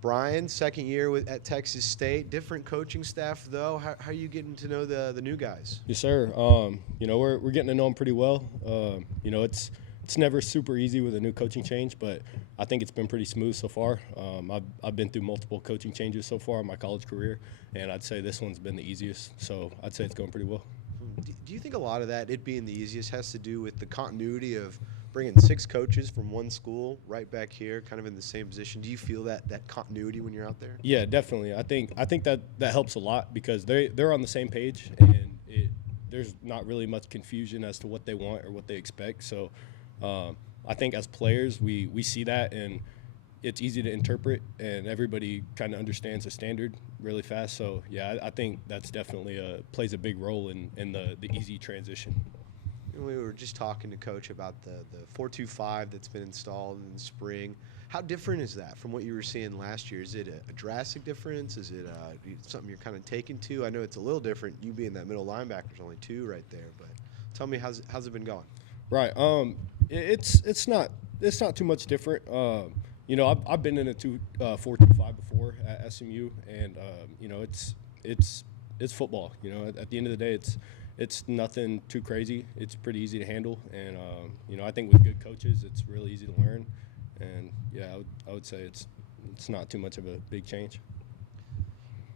Brian, second year at Texas State, different coaching staff though. How are you getting to know the new guys? Yes, sir. We're getting to know them pretty well. It's never super easy with a new coaching change, but I think it's been pretty smooth so far. I've been through multiple coaching changes so far in my college career, and I'd say this one's been the easiest. So I'd say it's going pretty well. Do you think a lot of that, it being the easiest, has to do with the continuity of bringing 6 coaches from one school right back here, kind of in the same position? Do you feel that continuity when you're out there? Yeah, definitely. I think that helps a lot because they're on the same page, and there's not really much confusion as to what they want or what they expect. So I think as players we see that, and it's easy to interpret, and everybody kind of understands the standard really fast. So yeah, I think that's definitely plays a big role in the easy transition. We were just talking to Coach about the 4.25 that's been installed in the spring. How different is that from what you were seeing last year? Is it a drastic difference? Is it something you're kind of taking to? I know it's a little different. You being that middle linebacker, there's only 2 right there. But tell me, how's it been going? Right. It's not too much different. I've been in a 4.25 before at SMU, and it's football. At the end of the day, it's nothing too crazy. It's pretty easy to handle, and I think with good coaches, it's really easy to learn. And yeah, I would say it's not too much of a big change.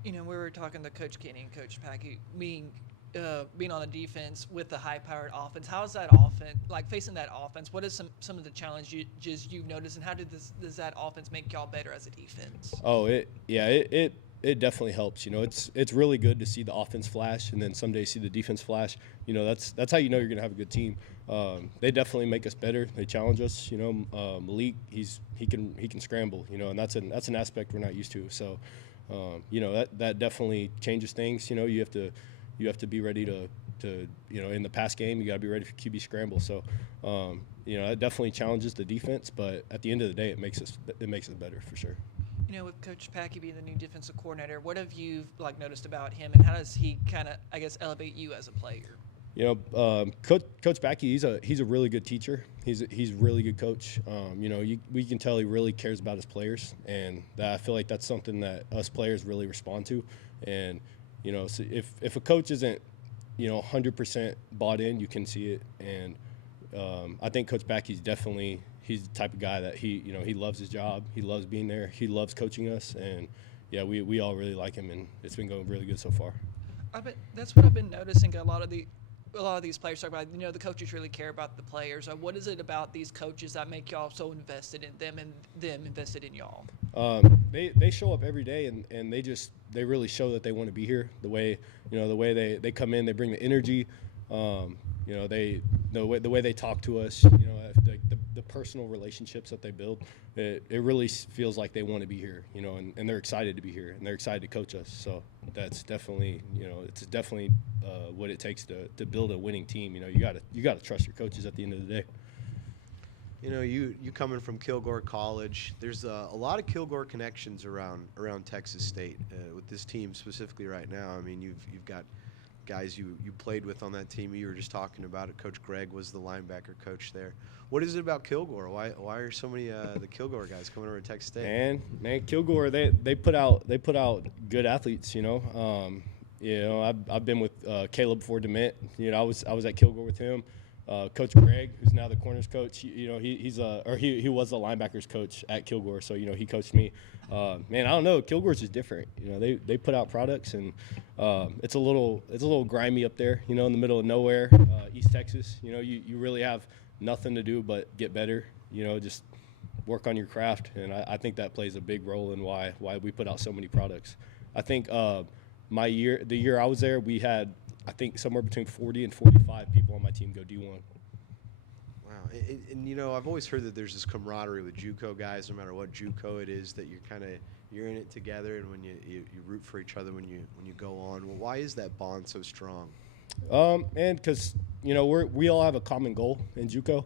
We were talking to Coach Kenny and Coach Patke, being on the defense with the high-powered offense. How is that offense, like facing that offense? What is some of the challenges you've noticed, and how does that offense make y'all better as a defense? Oh, it definitely helps. It's really good to see the offense flash, and then someday see the defense flash. That's how you know you're gonna have a good team. They definitely make us better. They challenge us. Malik, he can scramble. And that's an aspect we're not used to. So, that definitely changes things. You have to be ready to in the pass game, you got to be ready for QB scramble. So, it definitely challenges the defense, but at the end of the day, it makes us better for sure. With Coach Patke being the new defensive coordinator, what have you noticed about him, and how does he kind of, elevate you as a player? Coach Patke, he's a really good teacher. He's a really good coach. We can tell he really cares about his players, and I feel like that's something that us players really respond to. And so if a coach isn't 100% bought in, you can see it. And I think Coach Patke's he's the type of guy that he loves his job. He loves being there. He loves coaching us, and yeah, we all really like him, and it's been going really good so far. That's what I've been noticing. A lot of these players talk about, the coaches really care about the players. What is it about these coaches that make y'all so invested in them and them invested in y'all? They show up every day, and they really show that they want to be here. The way they come in, they bring the energy. The way they talk to us, the personal relationships that they build, it really feels like they want to be here, and they're excited to be here, and they're excited to coach us. So that's definitely, it's definitely what it takes to build a winning team. You gotta trust your coaches at the end of the day. You coming from Kilgore College, there's a lot of Kilgore connections around Texas State with this team specifically right now. I mean, you've got guys you played with on that team. You were just talking about it. Coach Greg was the linebacker coach there. What is it about Kilgore? Why are so many the Kilgore guys coming over to Texas State? Man, Kilgore, they put out good athletes. I've been with Caleb before Dement. I was at Kilgore with him. Coach Greg, who's now the corners coach, he was the linebackers coach at Kilgore, so he coached me. Man, I don't know, Kilgore's is different. They put out products, and it's a little grimy up there, in the middle of nowhere, East Texas. You really have nothing to do but get better. Just work on your craft, and I think that plays a big role in why we put out so many products. I think the year I was there, we had, I think, somewhere between 40 and 45 people on my team go D1. Wow. And I've always heard that there's this camaraderie with JUCO guys, no matter what JUCO it is, that you're in it together, and when you root for each other when you go on. Well, why is that bond so strong? And because we all have a common goal in JUCO.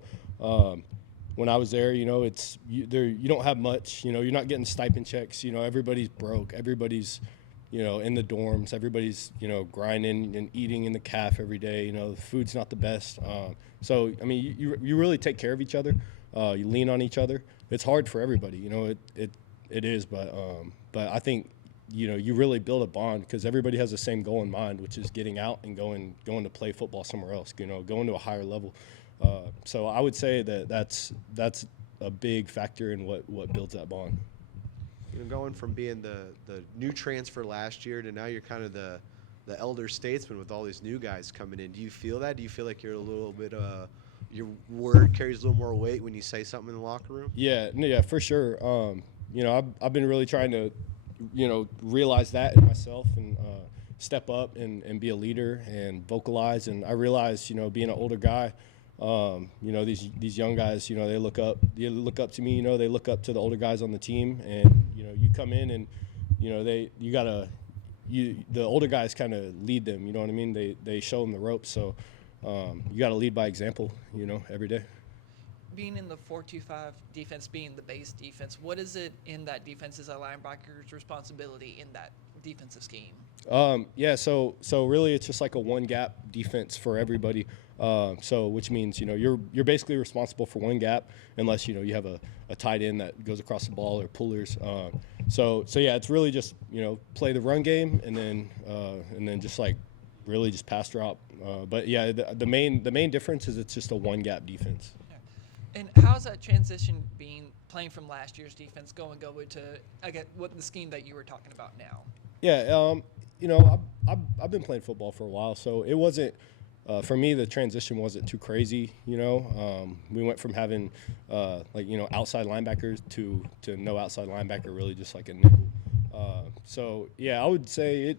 When I was there, you don't have much. You're not getting stipend checks. Everybody's broke. Everybody's in the dorms, everybody's, grinding and eating in the caf every day. The food's not the best. So, I mean, you really take care of each other. You lean on each other. It's hard for everybody. it is, but I think you really build a bond because everybody has the same goal in mind, which is getting out and going to play football somewhere else. Going to a higher level. So I would say that's a big factor in what builds that bond. Going from being the new transfer last year to now you're kind of the elder statesman with all these new guys coming in. Do you feel that? Do you feel like you're a little bit your word carries a little more weight when you say something in the locker room? Yeah, for sure. I've been really trying to, realize that in myself and step up and be a leader and vocalize. And I realize, being an older guy, these young guys, they look up to me, they look up to the older guys on the team, and you come in and the older guys kind of lead them. You know what I mean? They show them the ropes. So you got to lead by example, every day. Being in the 4-2-5 defense, being the base defense, what is it in that defense as a linebacker's responsibility in that defensive scheme? So really it's just like a one gap defense for everybody. So which means, you're basically responsible for one gap unless, you have a tight end that goes across the ball or pullers. So yeah, it's really just, play the run game and then just like really just pass drop. But yeah, the main difference is it's just a one gap defense. And how's that transition playing from last year's defense going to what the scheme that you were talking about now? Yeah, I've been playing football for a while, so it wasn't for me. The transition wasn't too crazy. We went from having outside linebackers to no outside linebacker, really just like a nickel. So yeah, I would say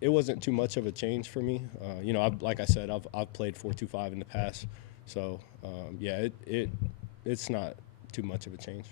it wasn't too much of a change for me. Like I said, I've played 4-2-5 in the past. So, yeah, it's not too much of a change.